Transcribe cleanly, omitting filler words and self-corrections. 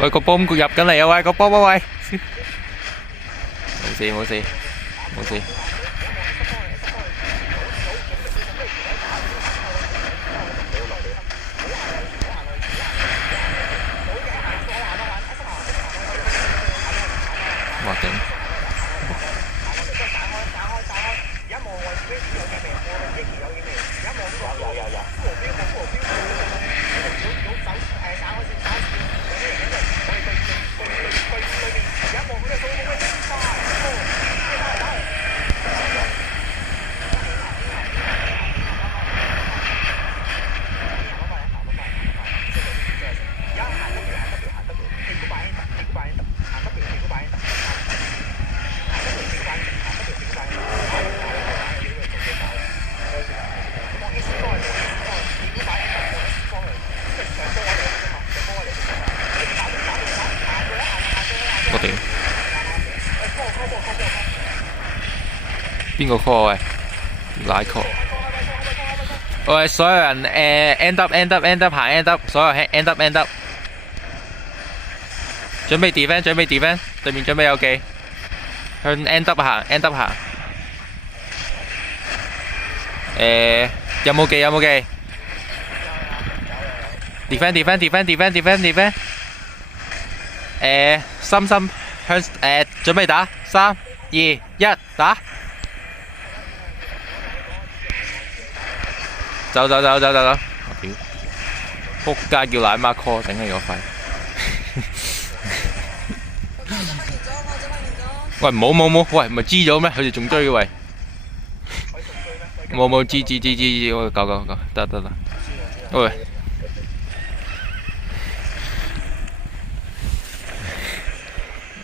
喂，個波入緊嚟啊！喂，個波喂，冇事冇事冇事。哇頂！我頂！邊個 call 喂？拉 call！喂，所有人end up 行 end up， 所有 end up。準備 defend， 對面準備有技，向 end up 行。有冇技？defend。深向準備打，3、2、1打。走！我屌！仆街叫奶媽 call， 頂你個肺！喂，冇，喂，咪知咗咩？佢哋仲追嘅喂！冇，知，喂，夠，得，喂。